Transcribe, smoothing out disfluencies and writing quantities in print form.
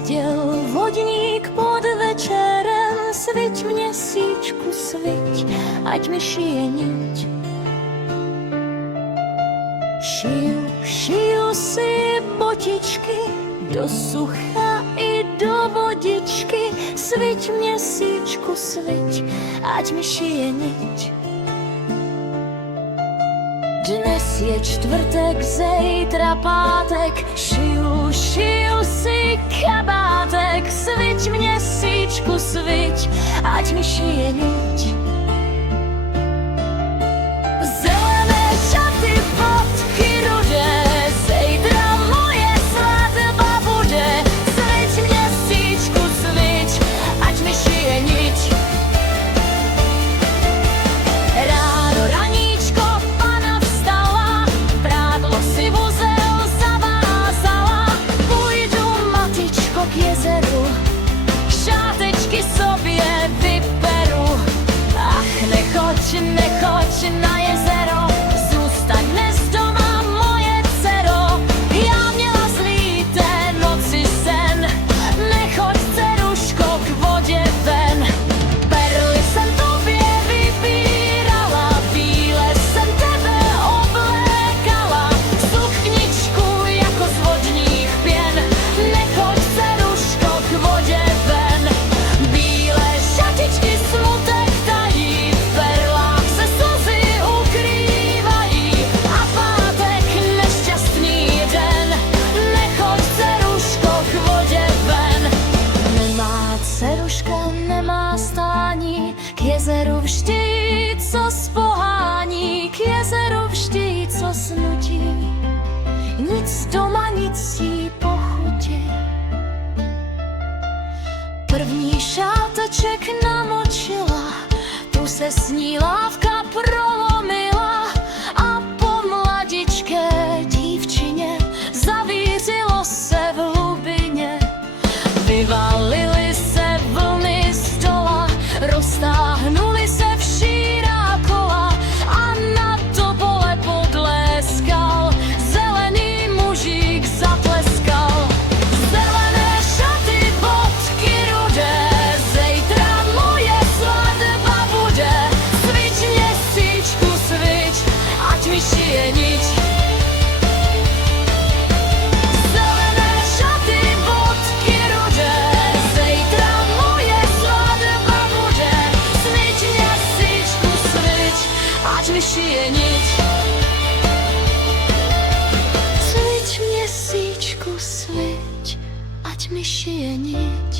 Seděl vodník pod večerem, sviť měsíčku, sviť, ať mi šije niť. Šiju si botičky do sucha i do vodičky, sviť měsíčku, sviť, ať mi šije niť. Dnes je čtvrtek, zítra pátek, šiju si kabátek, sviť měsíčku, sviť, ať mi šije niť. Zelené šaty, fotky rudé, zítra moje svatba bude, sviť měsíčku, sviť, ať mi šije niť. Ráno raníčko pana vstala, prádlo si vozel zavázala, půjdu matičko k jezeru, šátečky sobě vyberu. Ach, nechoď na jezero, zůstaň dnes doma, moje dcero. Já měla zlý té noci sen, nechoď, dceruško, k vodě ven. Perly jsem tobě vybírala, bíle jsem tebe oblékala, sukničku jako z vodních pěn, nechoď, dceruško, k vodě ven. Bílé šatičky smutek tají, v perlách se slzy ukrývají a pátek nešťastný den, nechoď, dceruško, k vodě ven. Nemá dceruška, nemá stání, k jezeru vždy co spohání, k jezeru vždy co snutí, nic doma, nic jí pochutí. První šáteček namočila, tu se s ní lávka prolomila a po mladičké dívčině zavířilo se v hlubině. Vyvalily se vlny z dola, roztáhnuly se všírá kola a na to pole podle skal zelený mužík zatleskal. Zelené šaty, bodky rudé, zítra moje svatba bude, sviť měsíčku, sviť, ať mi šije niť. Zelené šaty, bodky rudé, zítra moje svatba bude, sviť měsíčku, sviť, ať mi šije niť. Sviť měsíčku, sviť, ať mi šije niť.